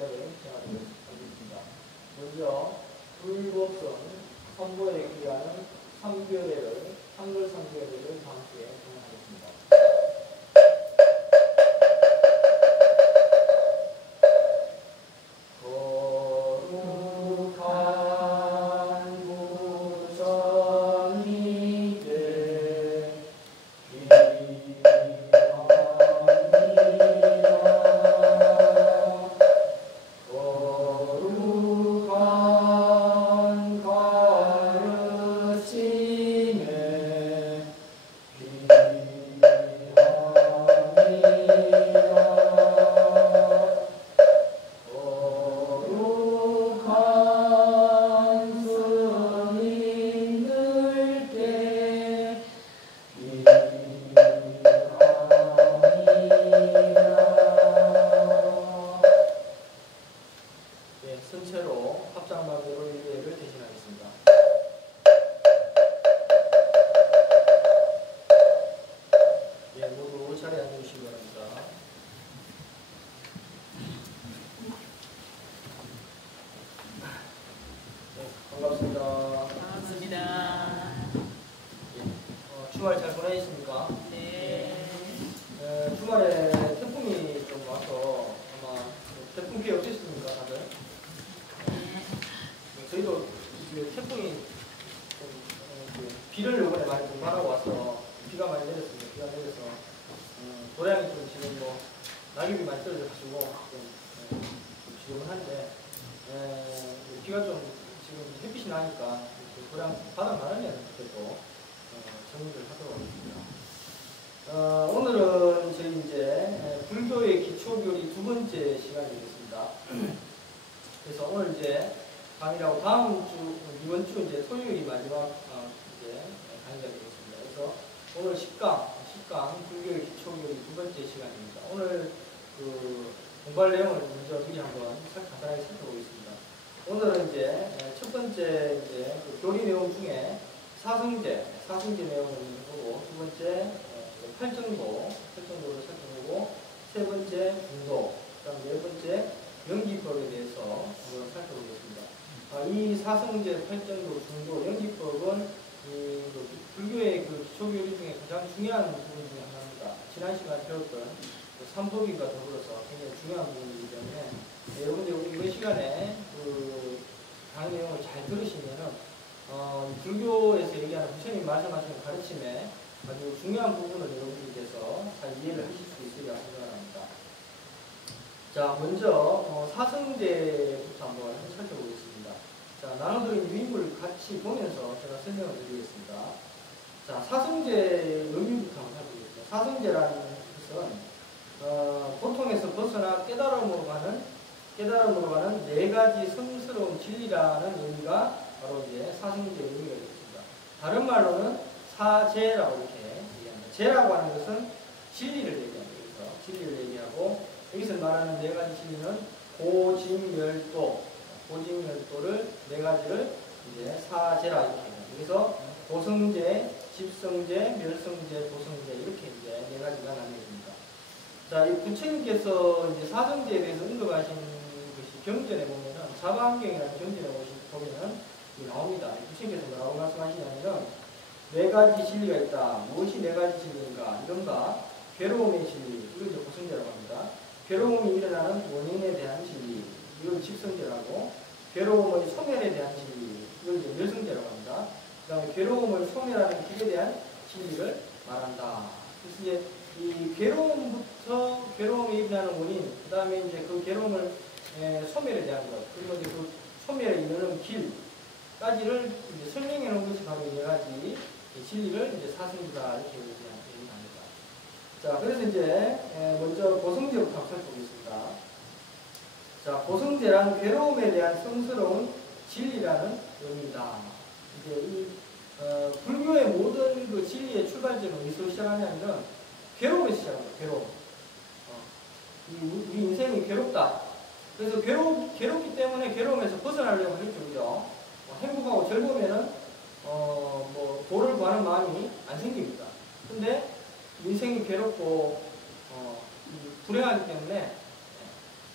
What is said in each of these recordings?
강좌를 진행하겠습니다. 먼저 불법성 선보에 기하는 3교례를 한글 3교례를 다음 주에 진행하겠습니다. 선체로 합장마개로 1회를 대신하겠습니다. 모두 자리에 앉으시기 바랍니다. 반갑습니다. 반갑습니다. 주말 잘 보내셨습니까? 네. 주말에 태풍이 좀 와서 아마 태풍 피해 어땠습니까, 다들? 저희도 태풍이 비를 요번에 많이 공부하고 와서 비가 많이 내렸습니다. 비가 내려서 고량이 좀 지금 낙엽이 많이 떨어져가지고 좀 지금은 한데 비가 좀 지금 햇빛이 나니까 고량 바닥 마르면 그때도 정리를 하도록 하겠습니다. 오늘은 저희 이제 불교의 기초교리 두 번째 시간이겠습니다. 그래서 오늘 이제 강의라고 다음 주, 이번 주 이제 토요일이 마지막 이제 강의가 되겠습니다. 그래서 오늘 10강 불교의 기초교리 두 번째 시간입니다. 오늘 공부할 내용을 먼저 미리 한번 간단하게 살펴보겠습니다. 오늘은 이제 첫 번째 이제 교리 내용 중에 사성제 내용을 보고, 두 번째 팔정도를 살펴보고, 세 번째 중도, 그다음 네 번째 연기법에 대해서 한번 살펴보겠습니다. 이 사성제, 팔정도, 중도, 연기법은 불교의 기초교리 중에 가장 중요한 부분 중에 하나입니다. 지난 시간에 배웠던 삼법인과 더불어서 굉장히 중요한 부분이기 때문에 여러분들 이번 시간에 강의 내용을 잘 들으시면은 불교에서 얘기하는 부처님 말씀하시는 가르침에 아주 중요한 부분을 여러분들께서 잘 이해를 하실 수 있으리라 생각합니다. 자, 먼저 사성제부터 한번 살펴보겠습니다. 자, 나눠드린 유인물을 같이 보면서 제가 설명을 드리겠습니다. 자, 사성제의 의미부터 한번 살펴보겠습니다. 사성제라는 것은 고통에서 벗어나 깨달음으로 가는 네 가지 성스러운 진리라는 의미가 바로 이제 사성제의 의미가 되겠습니다. 다른 말로는 사제라고 이렇게 얘기합니다. 제라고 하는 것은 진리를 얘기합니다. 그래서 진리를 얘기하고, 여기서 말하는 네 가지 진리는 고진멸도를 네 가지를 이제 사제라 이렇게 합니다. 그래서 고성제, 집성제, 멸성제, 도성제 이렇게 이제 네 가지가 나뉘어집니다. 자, 이 부처님께서 이제 사성제에 대해서 언급하신 것이 경전에 보면은 사바한경이라는 경전에 보면은 나옵니다. 부처님께서 뭐라고 말씀하시냐면은 네 가지 진리가 있다. 무엇이 네 가지 진리인가? 이른바 괴로움의 진리, 이걸 이제 고성제라고 합니다. 괴로움이 일어나는 원인에 대한 진리, 이걸 집성제라고, 괴로움의 소멸에 대한 진리, 이걸 이제 멸성제라고 합니다. 그 다음에 괴로움을 소멸하는 길에 대한 진리를 말한다. 그래서 이제 이 괴로움이 일어나는 원인, 그 다음에 이제 그 괴로움을 소멸에 대한 것, 그리고 이제 그 소멸에 이르는 길까지를 이제 설명해 놓은 것이 바로 네 가지 진리를 이제 사성제다 이렇게 얘기합니다. 자, 그래서 이제 먼저 고성제부터 살펴보겠습니다. 자, 고성제란 괴로움에 대한 성스러운 진리라는 의미다. 이제 이 불교의 모든 그 진리의 출발점은 어디서 시작하냐면은 괴로움에서 시작합니다. 괴로움. 우리 인생이 괴롭다. 그래서 괴롭기 때문에 괴로움에서 벗어나려고 하죠. 그죠? 행복하고 즐거우면은 도를 구하는 마음이 안 생깁니다. 근데 인생이 괴롭고 불행하기 때문에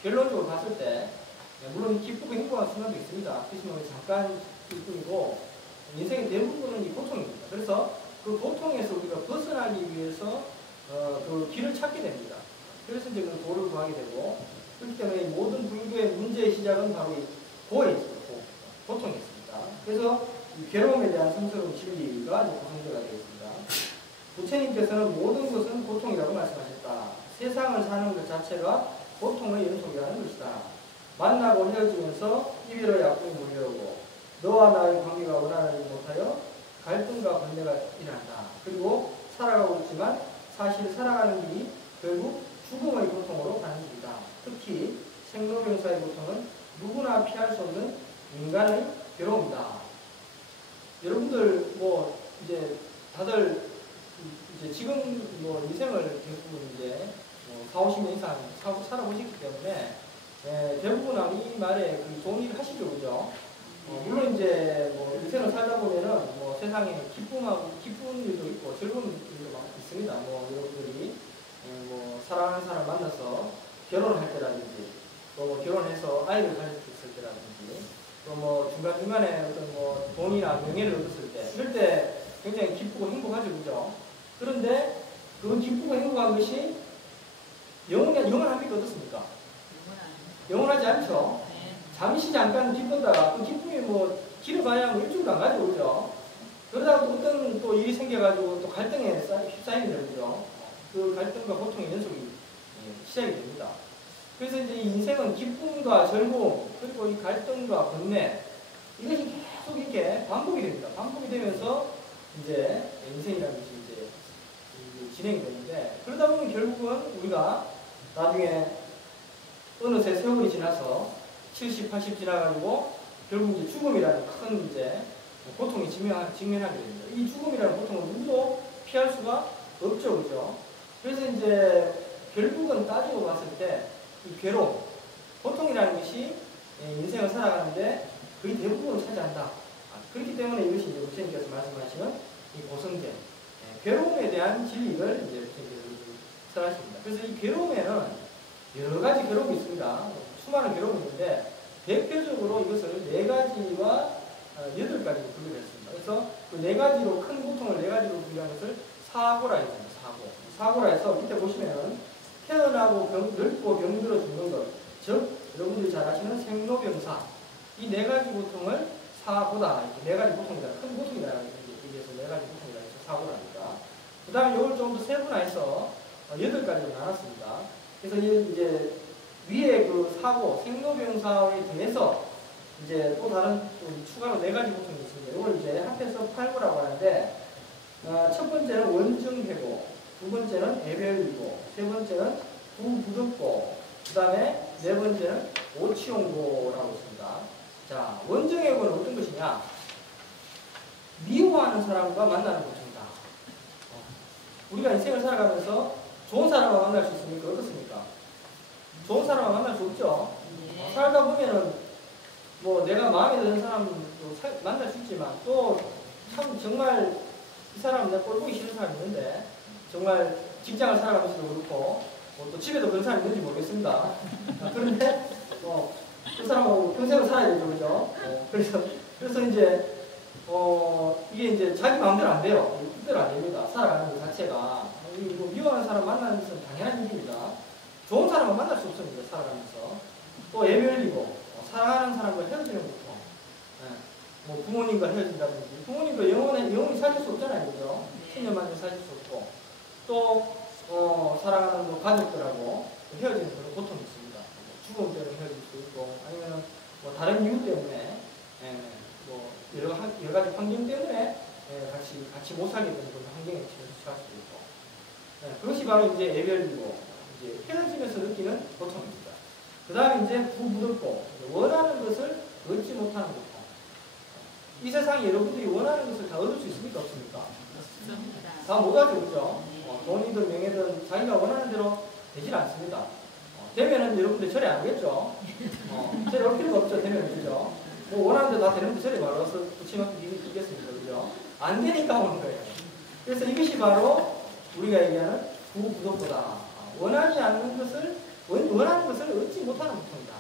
결론적으로 봤을 때 물론 기쁘고 행복한 순간도 있습니다. 그렇지만 잠깐일 뿐이고 인생의 대부분은 이 고통입니다. 그래서 그 고통에서 우리가 벗어나기 위해서 그 길을 찾게 됩니다. 그래서 이제 그 도를 구하게 되고 그렇기 때문에 모든 불교의 문제의 시작은 바로 이 고에 있습니다. 고통에 있습니다. 그래서 이 괴로움에 대한 성스러운 진리가 이제 구성되어야 되겠습니다. 부처님께서는 모든 것은 고통이라고 말씀하셨다. 세상을 사는 것 자체가 고통의 연속이라는 것이다. 만나고 헤어지면서 이별의 약속이 몰려오고 너와 나의 관계가 원활하지 못하여 갈등과 번뇌가 일어난다. 그리고 살아가고 있지만 사실 살아가는 길이 결국 죽음의 고통으로 가는 길이다. 특히 생로병사의 고통은 누구나 피할 수 없는 인간의 괴로움이다. 여러분들 뭐 이제 다들 이제 지금 뭐 인생을 대부분 이제 40~50년 이상 살아보셨기 때문에 대부분 이 말에 그 좋은 일을 하시죠, 그죠? 물론 이제 뭐 인생을 살다 보면은 뭐 세상에 기쁜 일도 있고 즐거운 일도 막 있습니다. 뭐 여러분들이 뭐 사랑하는 사람 만나서 결혼할 때라든지 또 뭐 결혼해서 아이를 가졌을 때라든지 또 뭐 중간중간에 어떤 뭐 돈이나 명예를 얻었을 때 이럴 때 굉장히 기쁘고 행복하죠, 그죠? 그런데 그 기쁘고 행복한 것이 영원합니까? 어떻습니까? 영원하지 않죠? 잠시 잠깐 기쁘다가 그 기쁨이 뭐 길어봐야 뭐 일주일도 안 가죠, 그죠? 그러다가 또 어떤 또 일이 생겨가지고 또 갈등에 휩싸이게 되죠. 그 갈등과 고통의 연속이 시작이 됩니다. 그래서 이제 인생은 기쁨과 즐거움 그리고 이 갈등과 번뇌 이것이 계속 이렇게 반복이 됩니다. 반복이 되면서 이제 인생이라는 것이 이제 진행이 되는데 그러다 보면 결국은 우리가 나중에 어느새 세월이 지나서 70, 80 지나가지고 결국 이제 죽음이라는 큰 이제 고통에 직면하게 됩니다. 이 죽음이라는 고통을 누구도 피할 수가 없죠, 그죠? 그래서 이제 결국은 따지고 봤을 때 이 괴로움, 고통이라는 것이 인생을 살아가는데 거의 대부분을 차지한다. 그렇기 때문에 이것이 이제 부처님께서 말씀하시는 이 고성제, 괴로움에 대한 진리를 이제 부처님께서 설하십니다. 그래서 이 괴로움에는 여러 가지 괴로움이 있습니다. 수많은 괴로움이 있는데 대표적으로 이것을 4가지와 8가지로 분류를 했습니다. 그래서 그 4가지로 큰 고통을 4가지로 분류한 것을 사고라 했습니다. 사고라 해서 밑에 보시면은 태어나고 늙고 병들어 죽는 것, 즉 여러분들이 잘 아시는 생로병사 이 4가지 고통을 사고다. 이렇게 4가지 고통이다. 큰 고통이다. 여기에서 4가지 고통이다. 해서 사고라니까. 그 다음에 이걸 좀 더 세분화해서 8가지로 나눴습니다. 그래서 이제 위에 그 사고, 생로병사에 대해서 이제 또 다른 좀 추가로 4가지 고통이 있습니다. 이걸 이제 합해서 8고라고 하는데, 첫 번째는 원증해고, 두 번째는 애별이고, 세 번째는 부부득고, 그 다음에 4번째는 오치용고라고 있습니다. 자, 원증해고는 어떤 것이냐? 미워하는 사람과 만나는 고통이다. 우리가 인생을 살아가면서 좋은 사람과 만날 수 있습니까? 어떻습니까? 좋은 사람과 만날 수 없죠? 살다 보면은 뭐 내가 마음에 드는 사람도 만날 수 있지만 또 참 정말 이 사람은 내가 꼴 보기 싫은 사람이 있는데 정말 직장을 살아가면서도 그렇고 뭐 또 집에도 그런 사람이 있는지 모르겠습니다. 그런데 그 사람하고 평생을 살아야 되죠, 그죠? 그래서 이제 이게 이제 자기 마음대로 안 돼요. 뜻대로 안 됩니다. 살아가는 것 자체가 뭐 미워하는 사람 만나는 것은 당연한 일입니다. 좋은 사람은 만날 수 없습니다. 살아가면서 또 애별이고 사랑하는 사람과 헤어지는 것도 뭐 부모님과 헤어진다든지 부모님과 영원히 사귈 수 없잖아요, 그죠? 천년만년 사귈 수 없고 또 사랑하는 뭐 가족들하고 헤어지는 그런 고통이 있습니다. 죽음 때문에 헤어질 수 있고 아니면 뭐 다른 이유 때문에 뭐 여러 가지 환경 때문에 같이 못 살게 되는 그런 환경에 처할 수도 있고 그것이 바로 이제 애별이고 이제 헤어지면서 느끼는 고통입니다. 그 다음에 이제 부부득고 원하는 것을 얻지 못하는 고통. 이 세상에 여러분들이 원하는 것을 다 얻을 수 있습니까? 없습니까? 다 못하죠, 그죠? 돈이든 명예든 자기가 원하는 대로 되질 않습니다. 되면은 여러분들 절에 안 오겠죠? 절에 올 필요가 없죠, 되면은, 그죠? 뭐 원하는 대로 다 되는데 절에 바로 와서 부처님한테 믿겠습니까? 그죠? 안 되니까 오는 거예요. 그래서 이것이 바로 우리가 얘기하는 부부득고다. 원하지 않는 것을 원하는 것을 얻지 못하는 고통이다.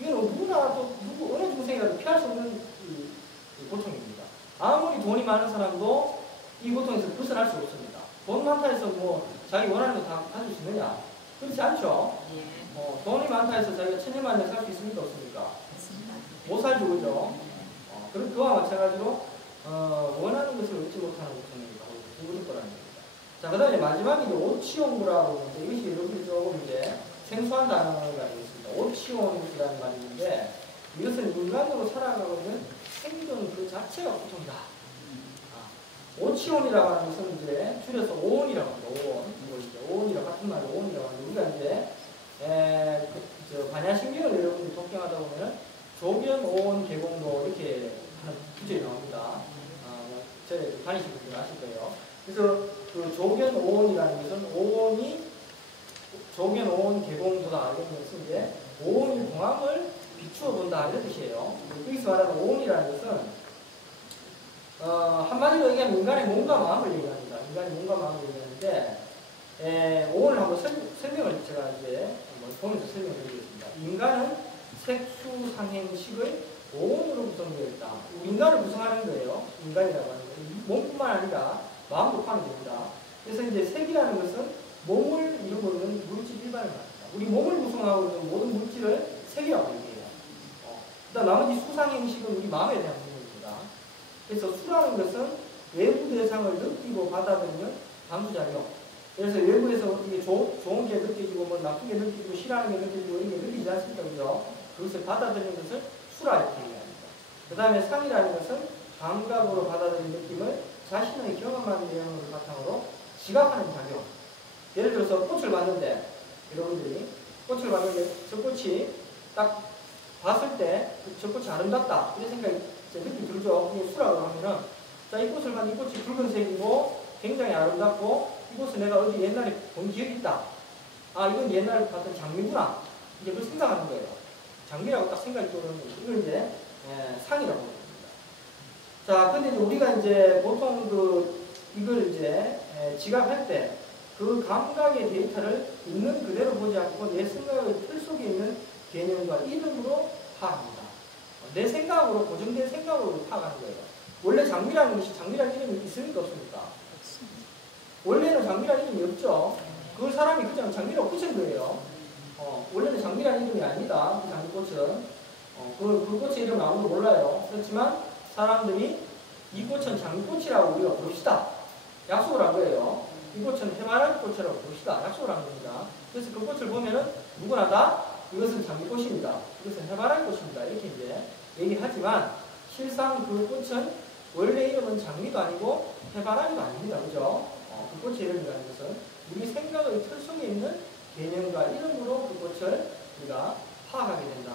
이건 누구나 또 어느 중생이라도 피할 수 없는 이 고통입니다. 아무리 돈이 많은 사람도 이 고통에서 벗어날 수 없습니다. 돈 많다 해서 뭐 자기 원하는 거 다 가질 수 있느냐? 그렇지 않죠? 돈이 많다 해서 자기가 천년만년 살 수 있습니까? 없습니까? 못 살죠, 그죠? 그와 마찬가지로 원하는 것을 얻지 못하는 고통입니다. 누구를 거라는 겁니다. 자, 그 다음에 마지막에 이제 오치온구라고 하는데 이것이 여러분이 조금 이제 생소한 단어가 되겠습니다. 오치온이라는 말이 있는데 이것은 인간으로 살아가고 있는 생존 그 자체가 고통이다. 오치온이라고 하는 것은 이제 줄여서 오온이라고 합니다. 오온. 이거 이제 오온이라고 같은 말로 오온이라고 하는데 우리가 이제 반야신경을 여러분들이 독경하다 보면 조견, 오온, 개공도 이렇게 하는 구절이 나옵니다. 저희 다니신 분들 아실 거예요. 그래서 그 조견, 오온이라는 것은 오온이 조견, 오온, 개공도다 이런 것은 이제 오온이 공함을 비추어 본다 이런 뜻이에요. 여기서 말하는 오온이라는 것은 한마디로 얘기하면 인간의 몸과 마음을 얘기합니다. 인간의 몸과 마음을 얘기하는데 오온을 한번 설명을 제가 이제 한번 보면서 설명을 드리겠습니다. 인간은 색수상행식의 오온으로 구성되어 있다. 인간을 구성하는 거예요. 인간이라고 하는 거예요. 몸뿐만 아니라 마음도 포함됩니다. 그래서 이제 색이라는 것은 몸을 이루고 있는 물질 일반을 말합니다. 우리 몸을 구성하고 있는 모든 물질을 색이라고 얘기해요. 그다음 나머지 수상행식은 우리 마음에 대한 부분입니다. 그래서 수라는 것은 외부 대상을 느끼고 받아들이는 감수작용. 그래서 외부에서 어떻게 좋은 게 느껴지고 뭐 나쁜 게 느껴지고 싫어하는 게 느껴지고 이런 게 느끼지 않습니까? 그죠? 그것을 받아들이는 것을 수라 이렇게 얘기합니다. 그 다음에 상이라는 것은 감각으로 받아들이는 느낌을 자신의 경험한 내용을 바탕으로 지각하는 작용. 예를 들어서 꽃을 봤는데 여러분들이 꽃을 봤는데 저 꽃이 딱 봤을 때 저 꽃이 아름답다 이런 생각이 느낌이 들죠. 그게 수라고 하면은 자, 이 꽃을 봤는데 이 꽃이 붉은색이고 굉장히 아름답고 이곳은 내가 어디 옛날에 본 기억이 있다. 이건 옛날에 봤던 장미구나. 이제 그걸 생각하는 거예요. 장미라고 딱 생각이 들어오는 거예요. 이걸 이제 상이라고 합니다. 자, 근데 우리가 이제 보통 이걸 이제 지각할 때 그 감각의 데이터를 있는 그대로 보지 않고 내 생각의 틀 속에 있는 개념과 이름으로 파악합니다. 내 생각으로, 고정된 생각으로 파악하는 거예요. 원래 장미라는 것이 장미라는 이름이 있습니까? 없습니까? 원래는 장미라는 이름이 없죠. 그 사람이 그냥 장미라고 붙인 거예요. 원래는 장미라는 이름이 아니다. 그 장미꽃은. 그 꽃의 이름은 아무도 몰라요. 그렇지만 사람들이 이 꽃은 장미꽃이라고 우리가 부릅시다. 약속을 한 거예요. 이 꽃은 해바라기 꽃이라고 부릅시다. 약속을 한 겁니다. 그래서 그 꽃을 보면은 누구나 다 이것은 장미꽃입니다. 이것은 해바라기 꽃입니다. 이렇게 이제 얘기하지만 실상 그 꽃은 원래 이름은 장미도 아니고 해바라기도 아닙니다. 그죠? 그 꽃의 이름이라는 것은 우리 생각의 틀 속에 있는 개념과 이름으로 그 꽃을 우리가 파악하게 된다.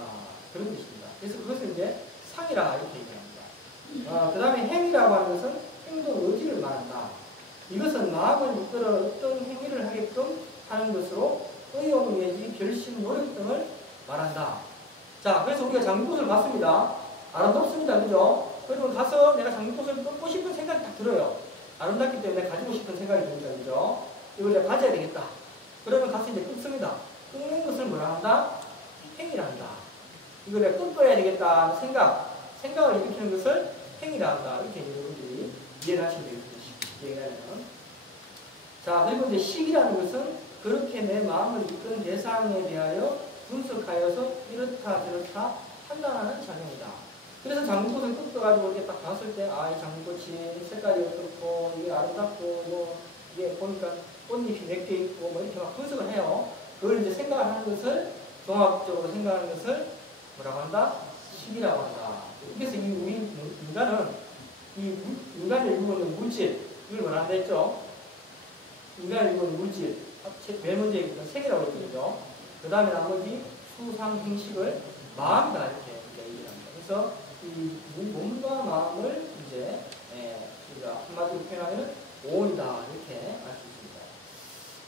그런 뜻입니다. 그래서 그것을 이제 상이라 이렇게 얘기합니다. 그 다음에 행이라고 하는 것은 행동 의지를 말한다. 이것은 마음을 이끌어 어떤 행위를 하게끔 하는 것으로 의욕 내지 결심, 노력 등을 말한다. 자, 그래서 우리가 장미꽃을 봤습니다. 아름답습니다. 그죠? 그러면 가서 내가 장미꽃을 끊고 싶은 생각이 딱 들어요. 아름답기 때문에 가지고 싶은 생각이 듭니다. 그죠? 이걸 내가 가져야 되겠다. 그러면 가서 이제 끊습니다. 끊는 것을 뭐라 한다? 행위라 한다. 이걸 내가 끊어야 되겠다. 생각을 일으키는 것을 행위라 한다. 이렇게 여러분들이 이해를 하시면 되겠습니다. 자, 그리고 이제 식이라는 것은 그렇게 내 마음을 이끄는 대상에 대하여 분석하여서 이렇다 저렇다 판단하는 작용이다. 그래서 장미꽃을 뜯어가지고 이렇게 딱 봤을 때, 이 장미꽃이 색깔이 어떻고, 이게 아름답고, 뭐, 이게 보니까 꽃잎이 몇 개 있고, 뭐, 이렇게 막 분석을 해요. 그걸 이제 생각을 하는 것을, 종합적으로 생각하는 것을 뭐라고 한다? 식이라고 한다. 그래서 우리 인간은, 인간을 이루는 물질, 이걸 뭐라 한다 했죠? 인간을 이루는 물질, 맨 먼저 얘기했던 색이라고 했죠. 그 다음에 나머지 수상, 행식을 마음이다. 이렇게 얘기를 합니다. 그래서 이 몸과 마음을 이제 우리가 한마디로 표현하면 오온이다 이렇게 알 수 있습니다.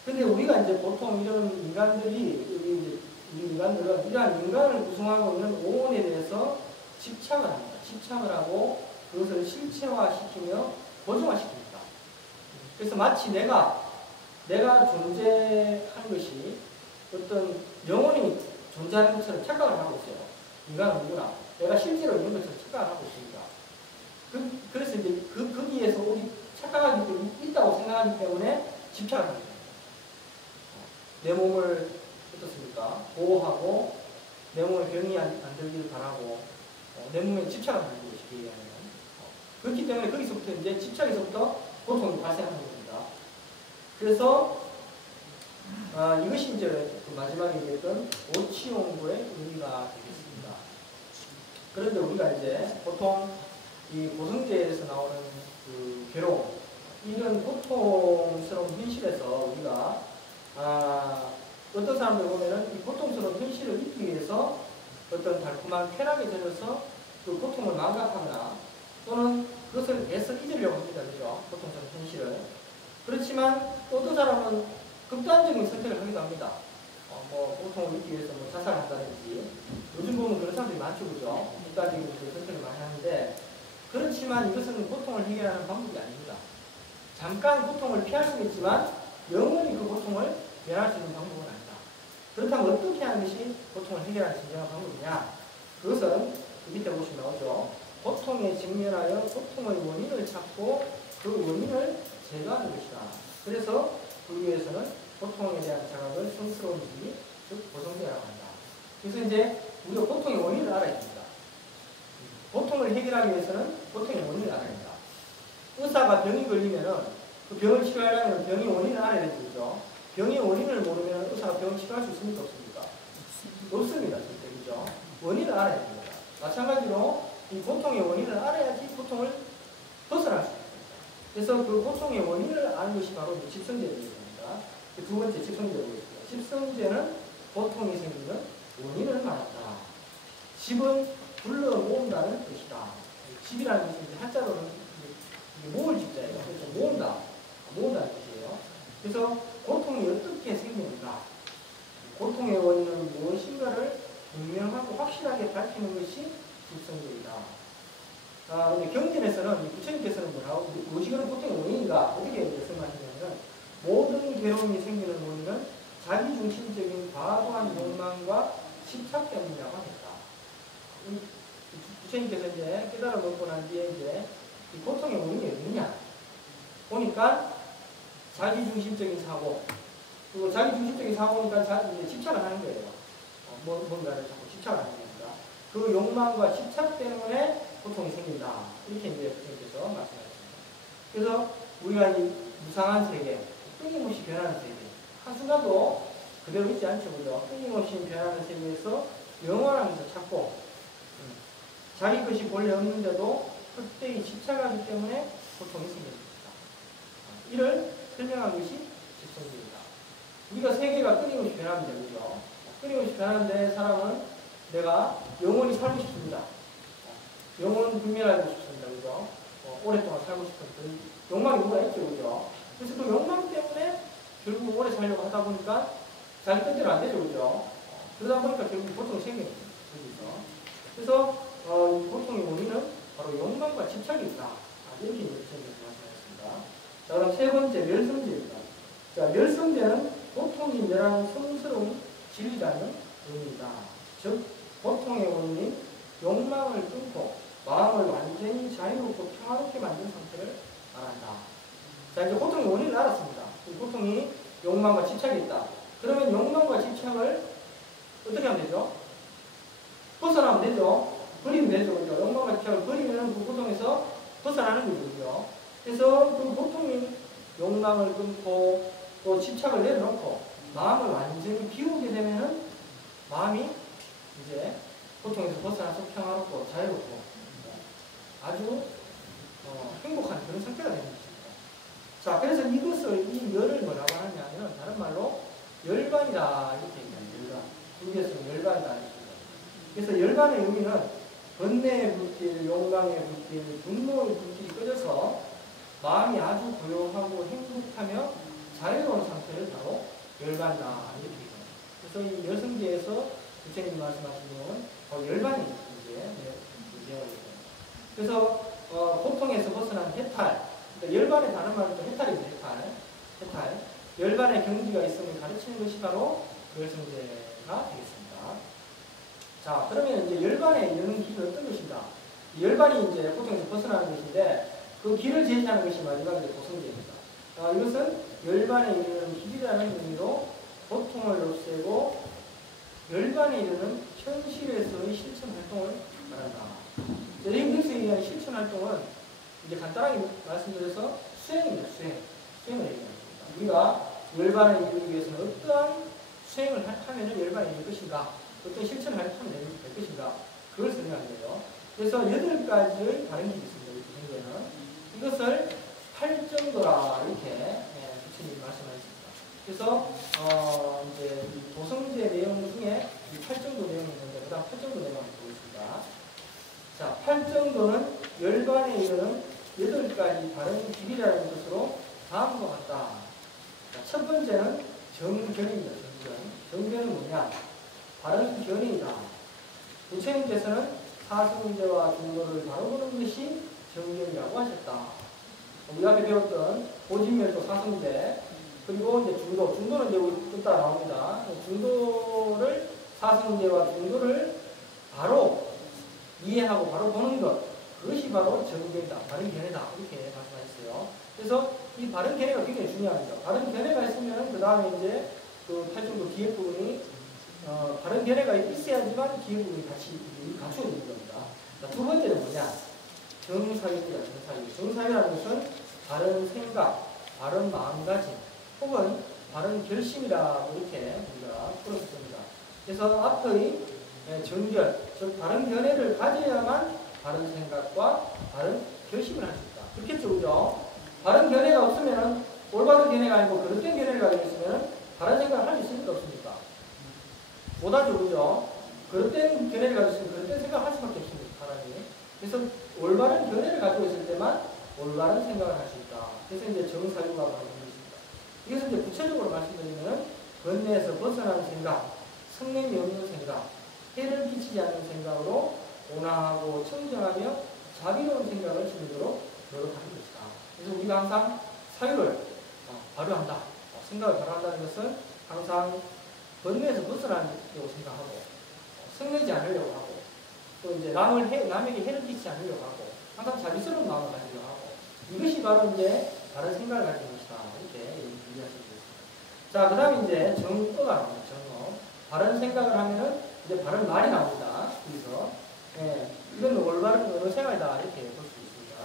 근데 우리가 이제 보통 이런 인간들이 우리 인간들은 이러한 인간을 구성하고 있는 오온에 대해서 집착을 합니다. 집착을 하고 그것을 실체화시키며 고정화시킵니다. 그래서 마치 내가 존재하는 것이 어떤 영혼이 존재하는 것처럼 착각을 하고 있어요. 인간은 누구나 내가 실제로 있는 것처럼 착각을 하고 있습니다. 그래서 이제 거기에서 우리 착각하기 때문에 있다고 생각하기 때문에 집착을 합니다. 내 몸을 어떻습니까? 보호하고 내 몸에 병이 안 들기를 바라고 내 몸에 집착을 하는 것이 얘기하는 그렇기 때문에 거기서부터 이제 집착에서부터 고통이 발생하는 겁니다. 그래서 이것이 이제 그 마지막에 얘기했던 오치용고의 의미가 되겠습니다. 그런데 우리가 이제 보통 이 고성제에서 나오는 그 괴로움, 이런 고통스러운 현실에서 우리가 어떤 사람들 보면은 이 고통스러운 현실을 잊기 위해서 어떤 달콤한 쾌락에 들어서 그 고통을 망각하거나 또는 그것을 애써 잊으려고 합니다. 그죠? 고통스러운 현실을. 그렇지만 또 어떤 사람은 극단적인 선택을 하기도 합니다. 고통을 잊기 위해서 자살한다든지. 요즘 보면 그런 사람들이 많죠. 그죠? 극단적인 선택을 많이 하는데, 그렇지만 이것은 고통을 해결하는 방법이 아닙니다. 잠깐 고통을 피할 수는 있지만 영원히 그 고통을 면할 수 있는 방법은 아니다. 그렇다면 어떻게 하는 것이 고통을 해결하는 진정한 방법이냐? 그것은 그 밑에 보시면 나오죠. 고통에 직면하여 고통의 원인을 찾고 그 원인을 제거하는 것이다. 그래서 불교에서는 고통에 대한 자각을 성스러운 지, 즉 고성제라고 한다. 그래서 이제 우리가 고통의 원인을 알아야 됩니다. 고통을 해결하기 위해서는 고통의 원인을 알아야 된다. 의사가 병이 걸리면은 그 병을 치료하려면 병의 원인을 알아야 되죠. 병의 원인을 모르면 의사가 병을 치료할 수 있습니까? 없습니까? 없습니다. 절대. 그죠? 원인을 알아야 됩니다. 마찬가지로 이 고통의 원인을 알아야지 고통을 벗어날 수 있습니다. 그래서 그 고통의 원인을 아는 것이 바로 집성제입니다. 두 번째 집성제로 보겠습니다. 집성제는 고통이 생기는 원인을 말한다. 집은 불러 모은다는 뜻이다. 집이라는 것은 한자로는 모을 집자예요. 그래서 모은다. 모은다는 뜻이에요. 그래서 고통이 어떻게 생기는가? 고통의 원인은 무엇인가를 분명하고 확실하게 밝히는 것이 집성제이다. 근데 경전에서는 부처님께서는 뭐라고 무엇이 그런 고통의 원인인가 어떻게 말씀하시냐면 모든 괴로움이 생기는 원인은 자기중심적인 과도한 욕망과 집착 때문이라고 하겠다. 부처님께서 이제 깨달아 먹고 난 뒤에 이제 이 고통의 원인이 어디냐 보니까 자기중심적인 사고, 그리고 자기중심적인 사고니까 이제 집착을 하는 거예요. 뭔가를 자꾸 집착을 하는 겁니다. 그 욕망과 집착 때문에 고통이 생긴다. 이렇게 이제 부처님께서 말씀하셨습니다. 그래서 우리가 이 무상한 세계, 끊임없이 변하는 세계, 한순간도 그대로 있지 않죠. 그죠? 끊임없이 변하는 세계에서 영원한 것을 찾고, 자기 것이 본래 없는데도 그때에 집착하기 때문에 고통이 생깁니다. 이를 설명한 것이 집성제입니다. 우리가 세계가 끊임없이 변합니다. 그죠? 끊임없이 변하는데 사람은 내가 영원히 살고 싶습니다. 영원 불멸하고 싶습니다. 그죠? 오랫동안 살고 싶은 그런 욕망이 뭐가 있죠. 그죠? 그래서 그 욕망 때문에 결국 오래 살려고 하다 보니까 자기 뜻대로 안 되죠. 그죠? 그러다 보니까 결국 고통이 생기는 거죠. 그래서 이 고통의 원인은 바로 욕망과 집착이 있다. 이렇게 말씀하셨습니다. 자, 그럼 세 번째 멸성제입니다. 자, 멸성제는 고통이 멸하는 성스러운 진리라는 의미다. 즉, 고통의 원인인 욕망을 끊고 마음을 완전히 자유롭고 평화롭게 만든 상태를 말한다. 자, 이제 고통의 원인을 알았습니다. 이 고통이 욕망과 집착이 있다. 그러면 욕망과 집착을 어떻게 하면 되죠? 벗어나면 되죠? 버리면 되죠? 그죠? 욕망과 집착을 버리면 그 고통에서 벗어나는 거죠. 그래서 그 고통이 욕망을 끊고 또 집착을 내려놓고 마음을 완전히 비우게 되면은 마음이 이제 고통에서 벗어나서 평화롭고 자유롭고 아주 행복한 그런 상태가 되는 것입니다. 자, 그래서 이 열을 뭐라고 하냐면 다른 말로 열반이다 이렇게 얘기합니다. 열반. 불교에서는 열반이다 이렇게. 그래서 열반의 의미는 번뇌의 불길, 욕망의 불길, 분노의 불길이 꺼져서 마음이 아주 고요하고 행복하며 자유로운 상태를 바로 열반이다 이렇게 얘기합니다. 그래서 이 열성제에서 부처님이 말씀하신 내용은 바로 열반이 문제가 있습니다. 그래서 고통에서 벗어난 해탈, 그러니까 열반의 다른 말은 또 해탈입니다. 해탈. 열반의 경지가 있음을 가르치는 것이 바로 결성제가 되겠습니다. 자, 그러면 이제 열반에 이르는 길은 어떤 것인가? 열반이 이제 고통에서 벗어나는 것인데 그 길을 제시하는 것이 마지막 이제 도성제입니다. 이것은 열반에 이르는 길이라는 의미로 고통을 없애고 열반에 이르는 현실에서의 실천 활동을 말한다. 여기서 얘기하는 실천 활동은 이제 간단하게 말씀드려서 수행입니다. 수행을 얘기합니다. 우리가 열반에 이르기 위해서는 어떠한 수행을 하면 열반에 이를 것인가, 어떤 실천 활동을 될 것인가, 그걸 설명하는 거예요. 그래서 8가지의 다른 길이 있습니다. 이 정도에는. 이것을 8정도라 이렇게 부처님이 말씀하셨습니다. 그래서 이제 이 도성제 내용 중에 이 8정도 내용이 있는데 그 다음 8정도 내용을 보겠습니다. 자, 8정도는 열반에 이르는 8가지 다른 길이라는 것으로 다음과 같다. 자, 첫 번째는 정견입니다. 정견은 뭐냐? 바른 견해이다. 부처님께서는 사승제와 중도를 바로보는 것이 정견이라고 하셨다. 우리 앞에 배웠던 보진멸도 사승제, 그리고 이제 중도는 이제 우리 좀 따라 나옵니다. 중도를, 사승제와 중도를 바로 이해하고 바로 보는 것, 그것이 바로 정견이다. 바른 견해다. 이렇게 말씀하셨어요. 그래서 이 바른 견해가 굉장히 중요합니다. 바른 견해가 있으면 그 다음에 이제 그 8정도 뒤에 부분이 바른 견해가 있어야지만 뒤에 부분이 같이 갖추어지는 겁니다. 두 번째는 뭐냐? 정사유입니다. 정사유라는 것은 바른 생각, 바른 마음가짐, 혹은 바른 결심이라고 이렇게 우리가 풀었습니다. 그래서 앞의 정견, 즉 바른 견해를 가져야만 바른 생각과 바른 결심을 할 수 있다. 그렇겠죠, 그죠? 바른 견해가 없으면 올바른 견해가 아니고 그릇된 견해를 가지고 있으면 바른 생각을 할 수 있습니까, 없습니까? 못하죠, 그죠? 그릇된 견해를 가지고 있으면 그릇된 생각을 할 수밖에 없습니다, 사람이. 그래서 올바른 견해를 가지고 있을 때만 올바른 생각을 할 수 있다. 그래서 이제 정사유라고 하는 것입니다. 이것은 이제 구체적으로 말씀드리면 번뇌에서 벗어나는 생각, 성냄이 없는 생각, 해를 끼치지 않는 생각으로 온화하고 청정하며 자비로운 생각을 지니도록 노력하는 것이다. 그래서 우리가 항상 사유를 발휘한다. 생각을 발휘한다는 것은 항상 번뇌에서 벗어나려고 생각하고 성내지 않으려고 하고 또 이제 남에게 해를 끼치지 않으려고 하고 항상 자비스러운 마음을 가지려고 하고 이것이 바로 이제 바른 생각을 가진 것이다. 이렇게 이해하실 수 있습니다. 자, 그 다음에 이제 정어가 나옵니다. 정어. 바른 생각을 하면은 이제 바른 말이 나옵니다. 그래서 이건 올바른 언어 생활이다. 이렇게 볼 수 있습니다.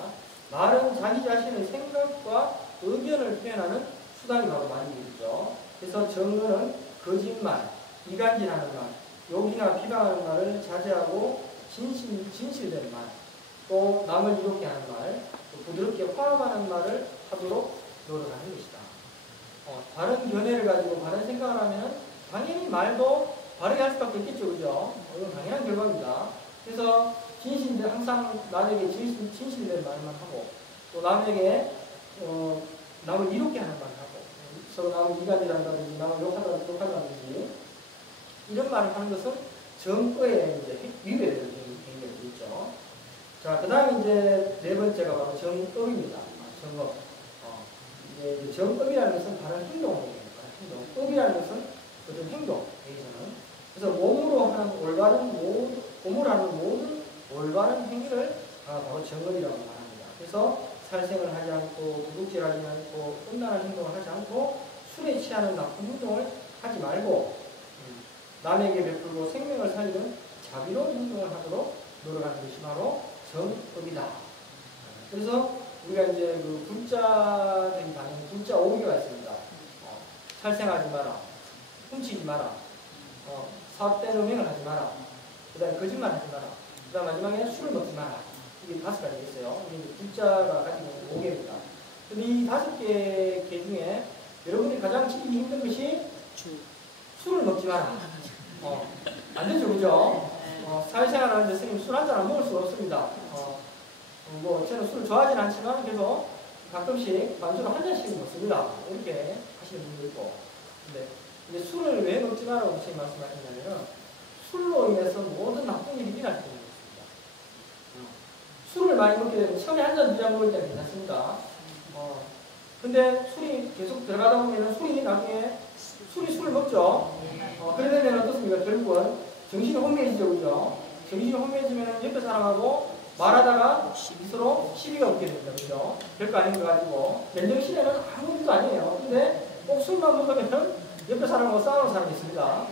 말은 자기 자신의 생각과 의견을 표현하는 수단이 바로 말이겠죠. 그래서 정어는 거짓말, 이간질하는 말, 욕이나 비방하는 말을 자제하고 진실된 말, 또 남을 이롭게 하는 말, 또 부드럽게 화합하는 말을 하도록 노력하는 것이다. 바른 견해를 가지고 바른 생각을 하면 당연히 말도 바르게 할 수밖에 없겠죠, 그죠? 이건 당연한 결과입니다. 그래서 항상 남에게 진실된 말만 하고, 또 남에게 남을 이롭게 하는 말을 하고, 서로 남을 이간질한다든지, 남을 욕하다든지, 이런 말을 하는 것은 정거에 이제 위배되는 행위가 있죠. 자, 그 다음에 이제 네 번째가 바로 정업입니다. 정업. 이제 정업이라는 것은 바른 행동을 얘기합니다. 행동. 업이라는 것은 어떤 행동, 여기서는. 그래서 몸으로 하는 모든 올바른 행위를 바로 정업이라고 말합니다. 그래서 살생을 하지 않고, 도둑질하지 않고, 음란한 행동을 하지 않고, 술에 취하는 나쁜 행동을 하지 말고, 남에게 베풀고 생명을 살리는 자비로운 행동을 하도록 노력하는 것이 바로 정업이다. 그래서 우리가 이제 그 굴자들이 다니는 굴자 5개가 있습니다. 살생하지 마라, 훔치지 마라, 사업된 음행을 하지 마라, 그 다음에 거짓말 하지 마라, 그 다음 마지막에 술을 먹지 마라. 이게 5가지가 있어요. 이게 굴자가 가지고 있는 5개입니다. 근데 이 5개 중에 여러분이 가장 지키기 힘든 것이 술을 먹지 마라. 안 되죠, 그죠? 사회생활 하는데 스님 술 한잔 안 먹을 수가 없습니다. 저는 술을 좋아하진 않지만 그래도 가끔씩 반주로 한 잔씩 먹습니다. 이렇게 하시는 분도 있고. 근데 이제 술을 왜 먹지 마라고 선생님 말씀하셨냐면 술로 인해서 모든 나쁜 일이 일어날 수 있는 것입니다. 술을 많이 먹게 되면 처음에 한 잔, 두 잔 먹을 때는 괜찮습니다. 근데 술이 계속 들어가다 보면 술이 나중에 술이 술을 먹죠. 그러게 되면 어떻습니까? 결국은 정신이 혼미해지죠, 그죠? 정신이 혼미해지면 옆에 사람하고 말하다가 서로 시비가 붙게 됩니다, 그죠? 별거 아닌 거 가지고 맨정신에는 아무 일도 아니에요. 근데 꼭 술만 먹으면 옆에 사람하고 싸우는 사람이 있습니다.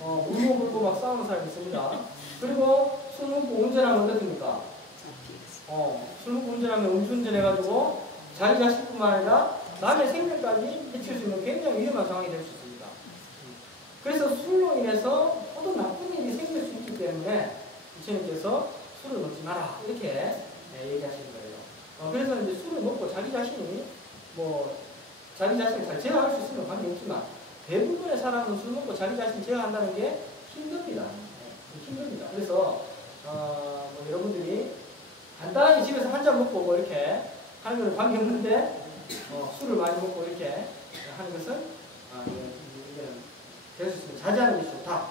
울고 불고 막 싸우는 사람이 있습니다. 그리고 술 먹고 운전하면 어떻습니까? 술 먹고 운전하면 음주운전 해가지고 자기 자식뿐만 아니라 남의 생명까지 해칠 수 있는 굉장히 위험한 상황이 될 수 있습니다. 그래서 술로 인해서 모든 나쁜 일이 생길 수 있기 때문에 부처님께서 술을 먹지 마라 이렇게 얘기하시는 거예요. 그래서 이제 술을 먹고 자기 자신이 자기 자신을 잘 제어할 수 있으면 관계없지만 대부분의 사람은 술 먹고 자기 자신을 제어한다는 게 힘듭니다. 힘듭니다. 그래서 여러분들이 간단하게 집에서 한 잔 먹고 이렇게 하는 건 관계없는데 술을 많이 먹고 이렇게 하는 것은 이제는 될 수 있으면 자제하는 게 좋다.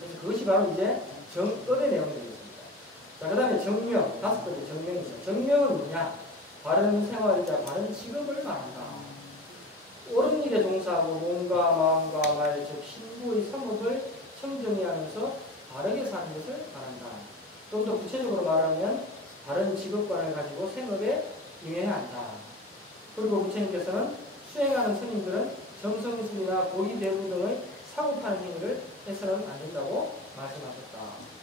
그래서 그것이 바로 이제 정업의 내용이 되겠습니다. 자, 그 다음에 정명, 다섯 번째 정명이죠. 정명은 뭐냐? 바른 생활이자 바른 직업을 말한다. 옳은 일에 종사하고 몸과 마음과 말, 즉 신부의 삼업을 청정히 하면서 바르게 사는 것을 말한다. 좀 더 구체적으로 말하면 바른 직업관을 가지고 생업에 임해야 한다. 그리고 부처님께서는 수행하는 스님들은 정성술이나 고의대부 등의 사고파는 행위를 해서는 안 된다고 말씀하셨다.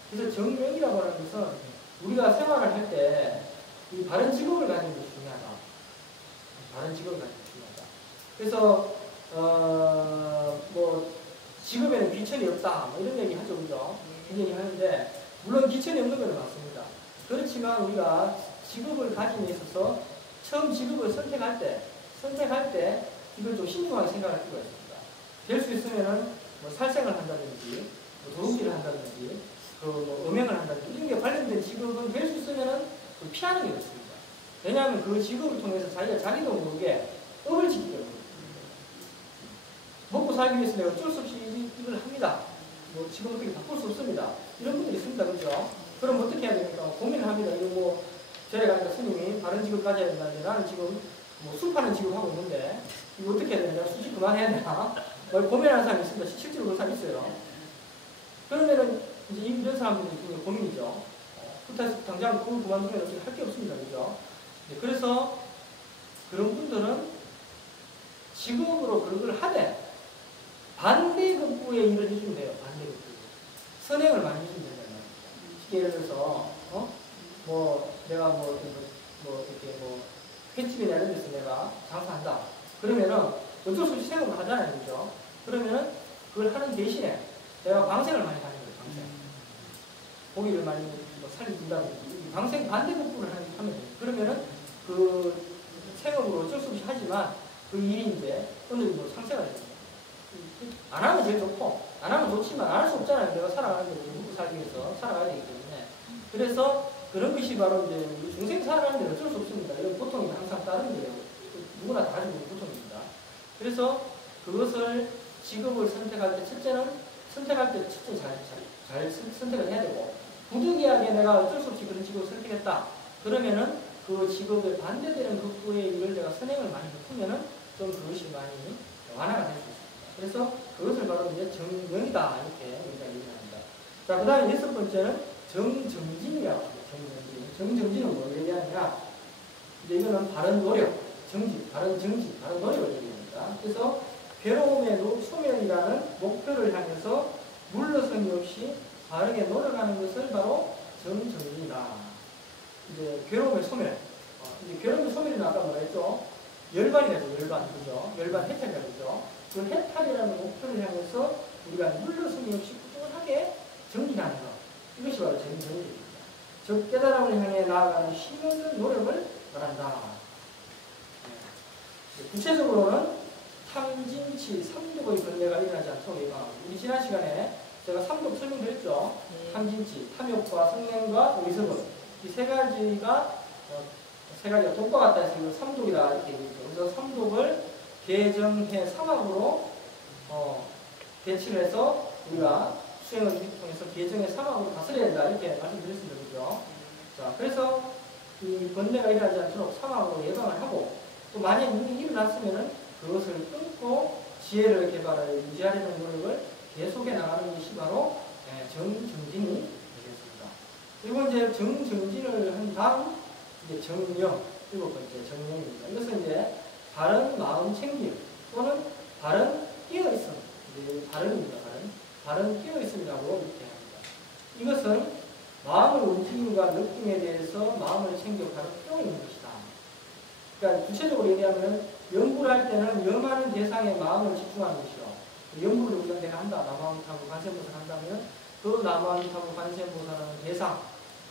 그래서 정명이라고 하는 것은 우리가 생활을 할 때 이 바른 직업을 가지는 것이 중요하다. 바른 직업을 가지는 것이 중요하다. 그래서 직업에는 귀천이 없다. 이런 얘기 하죠, 그죠? 그 얘기 하는데 물론 귀천이 없는 건 맞습니다. 그렇지만 우리가 직업을 가짐에 있어서 처음 직업을 선택할 때 이걸 좀 신중하게 생각할 필요가 있습니다. 될 수 있으면은 살생을 한다든지 도둑질을 한다든지 음행을 한다든지 이런 게 관련된 직업은 될 수 있으면은 피하는 게 좋습니다. 왜냐하면 그 직업을 통해서 자기가 자기도 모르게 업을 짓기 때문에 먹고 살기 위해서 내가 어쩔 수 없이 이걸 합니다. 지금 어떻게 바꿀 수 없습니다. 이런 분들이 있습니다. 그렇죠? 그럼 어떻게 해야 됩니까? 고민을 합니다. 이거 저희 가니까 스님이 바른 직업 가져야 된다는데 나는 지금 술 파는 직업 하고 있는데 이거 어떻게 해야 되나? 수지 그만해야 되나? 고민하는 사람이 있습니다. 실제로 그런 사람이 있어요. 그러면은 이제 이런 사람들이 고민이죠. 그렇다고 해서 당장 그걸 그만두면 어떻게 할 게 없습니다. 그죠? 그래서 그런 분들은 직업으로 그걸 하되 반대급부의 일을 해주면 돼요. 반대급부. 선행을 많이 해주면 된다는 말입니다. 쉽게 예를 들어서 내가 이렇게 횟집이나 이런 데서 내가 장사한다. 그러면은 어쩔 수 없이 생업을 하잖아요. 그죠? 그러면은 그걸 하는 대신에 내가 방생을 많이 하는 거예요. 방생. 고기를 많이 살린다든지 방생 반대급부를 하면 돼요. 그러면은 그 생업으로 어쩔 수 없이 하지만 그 일이 이제 어느 정도 상세가 됩니다. 안 하면 제일 좋고, 안 하면 좋지만 안 할 수 없잖아요. 내가 살아가는데 먹고 살기 위해서 살아가야 되기 때문에. 그래서 그런 것이 바로 이제 우리 중생 살아가는데 어쩔 수 없습니다. 이건 보통이 항상 다른 거예요. 누구나 다 가지고 있는 보통입니다. 그래서 그것을 직업을 선택할 때 첫째는 선택할 때 첫째 잘 선택을 해야 되고 부득이하게 내가 어쩔 수 없이 그런 직업을 선택했다. 그러면은 그 직업에 반대되는 극부의 일을 내가 선행을 많이 베푸면은 좀 그것이 많이 완화가 될 수 있습니다. 그래서 그것을 바로 이제 정명이다 이렇게 우리가 얘기합니다. 자, 그 다음에 여섯 번째는 정정진이라고 합니다. 정정진은 뭘 얘기하느냐? 이제 이거는 바른 노력, 바른 노력을 얘기합니다. 그래서 괴로움의 소멸이라는 목표를 향해서 물러섬이 없이 바르게 노력하는 것을 바로 정정진이다. 이제 괴로움의 소멸. 이제 괴로움의 소멸은 아까 뭐라 했죠? 열반이라고, 그죠? 열반 해탈이라고 그죠? 그 해탈이라는 목표를 향해서 우리가 물러섬이 없이 꾸준하게 정진하는 것. 이것이 바로 정정진입니다. 즉, 깨달음을 향해 나아가는 힘없는 노력을 말한다. 구체적으로는 탐진치, 삼독의 번뇌가 일어나지 않도록 예방합니다. 우리 지난 시간에 제가 삼독 설명드렸죠? 탐진치, 탐욕과 성냄과 의석은 이 세 가지가 독과 같다 해서 이걸 삼독이다 이렇게 얘기했죠. 그래서 삼독을 개정해 사막으로 대치를 해서 우리가 수행을 통해서 개정해 사막으로 다스려야 된다 이렇게 말씀드렸습니다. 그죠? 자, 그래서 이 번뇌가 일어나지 않도록 사막으로 예방을 하고 또 만약 이미 일어났으면은 그것을 끊고 지혜를 개발하여 유지하려는 노력을 계속해 나가는 것이 바로 정정진이 되겠습니다. 그리고 이제 정정진을 한 다음 이제 정령, 7번째 정령입니다. 이것은 이제 바른 마음 챙김 또는 바른 깨어있음, 바른입니다. 바른 깨어있음이라고 이렇게 합니다. 이것은 마음의 움직임과 느낌에 대해서 마음을 챙겨 바로 깨어있는 것이다. 그러니까 구체적으로 얘기하면 연구를 할 때는 영하는 대상에 마음을 집중하는 것이요. 연구를 우리가 내가 한다. 남아미타불 관세음보살 한다면 그 남아미타불 관세음보살하는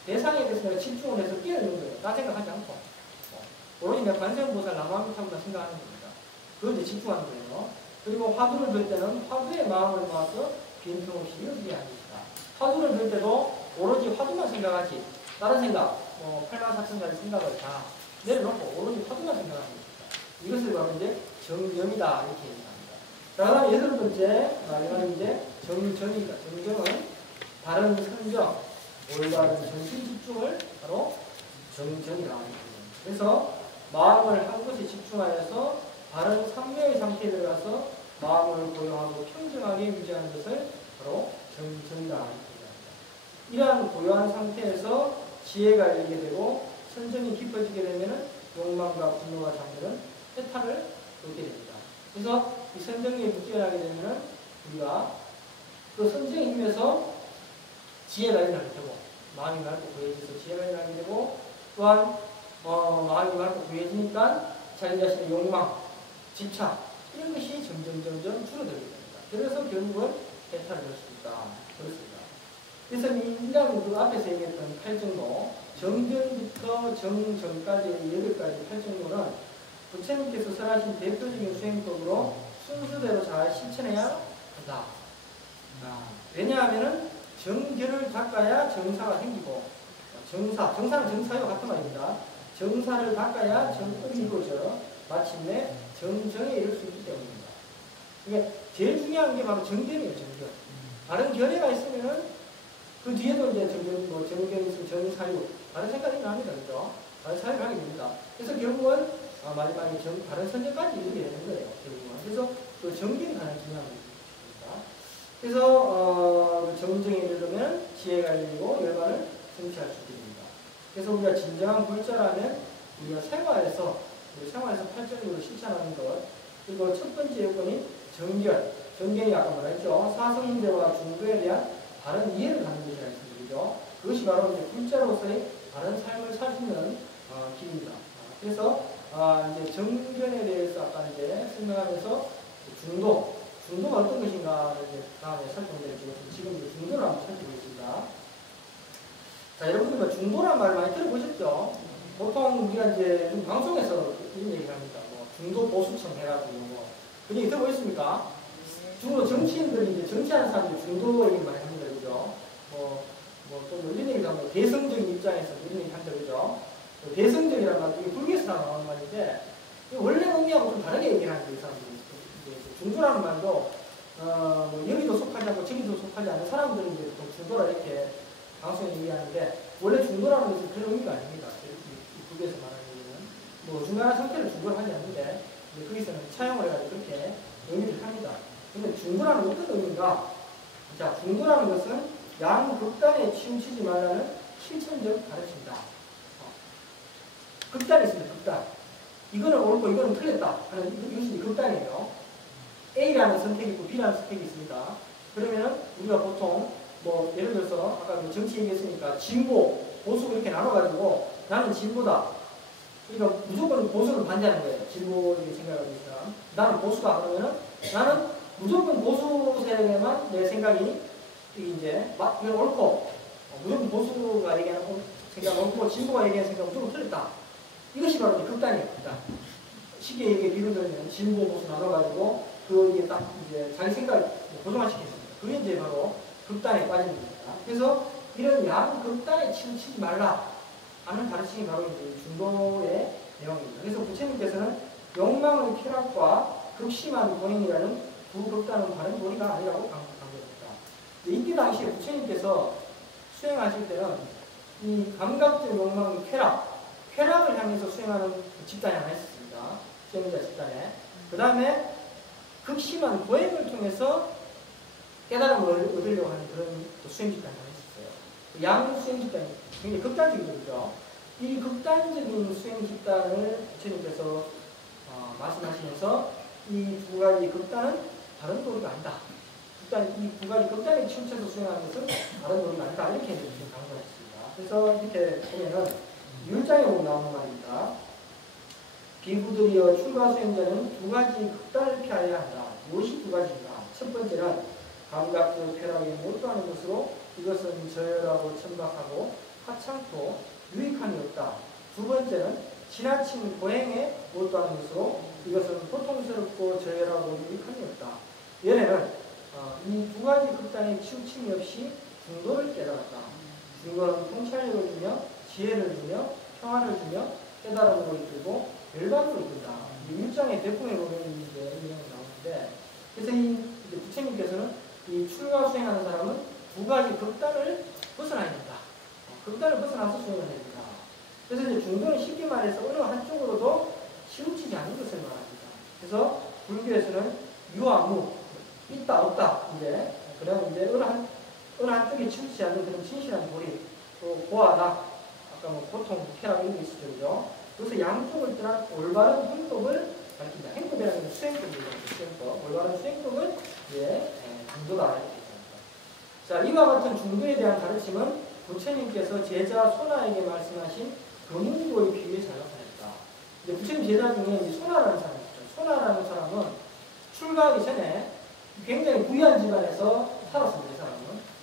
대상에 대해서 내가 집중을 해서 깨어있는 거예요. 나 생각하지 않고. 오로지 내가 관세음보살 남아미타불만 생각하는 겁니다. 그걸 이제 집중하는 거예요. 그리고 화두를 들 때는 화두의 마음을 모아서 빈틈없이 이어지게 하는 것이다. 화두를 들 때도 오로지 화두만 생각하지 다른 생각, 84,000가지 생각을 다 내려놓고 오로지 화두만 생각하는 것이다. 이것을 바로 이제 정정이다 이렇게 얘기합니다. 자, 그다음 8번째 이거는 이제 정정이다. 정정은 바른 선정, 올바른 정신 집중을 바로 정정이라고 합니다. 그래서 마음을 한 곳에 집중하여서 바른 삼매의 상태에 들어가서 마음을 고요하고 평정하게 유지하는 것을 바로 정정이라고 합니다. 이러한 고요한 상태에서 지혜가 열리게 되고 선정이 깊어지게 되면 욕망과 분노가 잠드는 해탈을 얻게 됩니다. 그래서 이 선정에 붙여나게 되면 우리가 그 선정에 힘에서 지혜가 일어나게 되고 마음이 맑고 고요해져서 지혜가 일어나게 되고 또한 마음이 맑고 고요해지니까 자기 자신의 욕망, 집착 이런 것이 점점 줄어들게 됩니다. 그래서 결국은 해탈을 할 수 있다. 그렇습니다. 그래서 이랑 그 앞에서 얘기했던 8정도 정견부터 정정까지 8가지 8정도는 부처님께서 설하신 대표적인 수행법으로 순서대로 잘 실천해야 한다. 왜냐하면 정견을 닦아야 정사가 생기고 정사는 정사와 같은 말입니다. 정사를 닦아야 정법이 이루어져 마침내 정정에 이를 수 있기 때문입니다. 그러니까 제일 중요한 게 바로 정견이에요. 정견. 다른 견해가 있으면은 그 뒤에도 이제 정견이 있으면 정사유 다른 생각이 납니다. 그죠? 다른 사유를 하게 됩니다. 그래서 결국은 마지막에 다른 선정까지 이르게 되는 거예요. 결국은. 그래서 그 정견이 가장 중요한 것입니다. 그래서 정정에 이르면 지혜가 열리고 열반을 성취할 수 있게 됩니다. 그래서 우리가 진정한 불자라면 우리가 생활에서 8정으로 실천하는 것 그리고 첫 번째 요건이 정견. 정견이 아까 말했죠. 사성인대와 중도에 대한 바른 이해를 갖는 것이라 했습니다. 그것이 바로 이제 불자로서의 바른 삶을 살 수 있는 길입니다. 그래서 이제 정견에 대해서 아까 이제 설명하면서 중도가 어떤 것인가를 이제 다음에 설명드리겠습니다. 지금 이제 중도를 한번 살펴보겠습니다. 자, 여러분들 중도란 말 많이 들어보셨죠? 보통 우리가 이제 방송에서 이런 얘기를 합니다. 중도 보수청 해가지고 그 얘기 들어보셨습니까? 주로 정치인들이 이제 정치하는 사람들이 중도 얘기를 많이 합니다. 그죠? 또 이런 얘기를 하면 대성적인 입장에서 이런 얘기 한다. 그죠? 대성적이라는 말은 이게 불교에서 나오는 말인데 원래 의미하고 좀 다르게 얘기를 하는 이 사람들이 중도라는 말도 여기도 속하지 않고 저기도 속하지 않는 사람들이 이제 보통 중도라 이렇게 방송에 얘기하는데 원래 중도라는 것은 그런 의미가 아닙니다. 불교에서 말하는 얘기는 중간한 상태를 중도를 하지 않는데 거기서는 차용을 해가지고 그렇게 의미를 합니다. 근데 중도라는 어떤 의미인가? 자, 중도라는 것은 양극단에 치우치지 말라는 실천적 가르침이다. 극단이 있습니다. 극단. 이거는 옳고 이거는 틀렸다 하는 이것이 극단이에요. A라는 선택이 있고 B라는 선택이 있습니다. 그러면 우리가 보통 예를 들어서 아까 정치 얘기했으니까 진보, 보수 이렇게 나눠가지고 나는 진보다. 그러니까 무조건 보수를 반대하는 거예요. 진보적인 생각을 하는 사람. 나는 보수다. 그러면은 나는 무조건 보수 세력에만 내 생각이 이제 이건 옳고 무조건 보수가 얘기하는 생각은 옳고 진보가 얘기하는 생각은 무조건 틀렸다. 이것이 바로 극단이에요. 극단. 쉽게 얘기해 비교들면 진보 보수 나눠가지고 그게 딱 이제 자기 생각을 고정화시켰습니다. 그게 이제 바로 극단에 빠진 겁니다. 그래서 이런 양극단에 치우치지 말라 하는 가르침이 바로 이제 중도의 내용입니다. 그래서 부처님께서는 욕망의 쾌락과 극심한 본인이라는 두 극단은 다른 도리가 아니라고 강조합니다. 이때 당시에 부처님께서 수행하실 때는 이 감각적 욕망의 쾌락을 향해서 수행하는 집단이 하나 있었습니다. 수행자 집단에. 그 다음에 극심한 고행을 통해서 깨달음을 얻으려고 하는 그런 수행 집단이 있었어요. 양 수행 집단이 굉장히 극단적이죠. 이 극단적인 수행 집단을 부처님께서 말씀하시면서 이 두 가지 극단은 다른 도리가 아니다. 이 두 가지 극단에 치우쳐서 수행하는 것은 다른 도리가 아니다. 이렇게 지금 강조했습니다. 그래서 이렇게 보면은 율장에 보면 나오는 말입니다. 비구들이여 출가 수행자는 두 가지 극단을 피하여야 한다. 무엇이 두 가지인가? 첫 번째는 감각적 쾌락에 몰두하는 것으로 이것은 저열하고 천박하고 하찮고 유익함이 없다. 두 번째는 지나친 고행에 몰두하는 것으로 이것은 고통스럽고 저열하고 유익함이 없다. 얘네는 이 두 가지 극단에 치우침이 없이 중도를 깨달았다. 중도는 통찰력을 주며 지혜를 주며 평화를 주며 깨달음으로 이끌고 열반으로 이끈다. 율장의 대풍에 보면 이제 이런 게 나오는데, 그래서 이제 부처님께서는 이 출가 수행하는 사람은 두 가지 극단을 벗어나야 된다. 극단을 벗어나서 수행을 해야 된다. 그래서 이제 중도는 쉽게 말해서 어느 한쪽으로도 치우치지 않는 것을 말합니다. 그래서 불교에서는 유아무, 있다 없다, 이제 그냥 이제 어느 한쪽에 치우치지 않는 그런 진실한 도리, 또 고아나, 아까 뭐 고통, 쾌락 이런 게 있었죠, 그죠? 그래서 양쪽을 떠난 올바른 행법을 가르친다. 행법이라는 건 수행법이죠. 수행법. 올바른 수행법을 이제 중도다 이렇게 얘기합니다. 자, 이와 같은 중도에 대한 가르침은 부처님께서 제자 소나에게 말씀하신 금웅고의 비유에 잘 나타냈다. 이제 부처님 제자 중에 소나라는 사람이 있죠. 소나라는 사람은 출가하기 전에 굉장히 부유한 집안에서 살았습니다. 이 사람은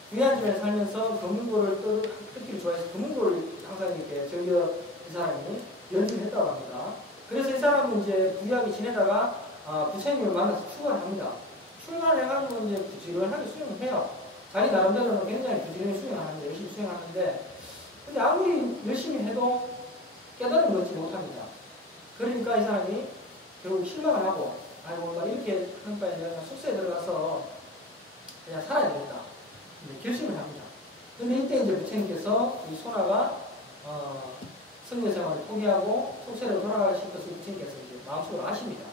부유한 집안에 살면서 금웅고를 듣기를 좋아해서 금웅고를 항상 이렇게 즐겨 이 사람이 연주를 했다고 합니다. 그래서 이 사람은 이제 부유하게 지내다가 부처님을 만나서 출가를 합니다. 출가를 해가지고 이제 부지런하게 수행을 해요. 자기 나름대로는 굉장히 부지런히 수행하는데, 열심히 수행하는데, 근데 아무리 열심히 해도 깨달음을 얻지 못합니다. 그러니까 이 사람이 결국 실망을 하고, 아이고, 나 이렇게 한 바에 내가 숙소에 들어가서 그냥 살아야 되겠다. 결심을 합니다. 근데 이때 이제 부처님께서 이 소나가 성녀생활을 포기하고 속세로 돌아가실 것을 부처님께서 이제 마음속으로 아십니다.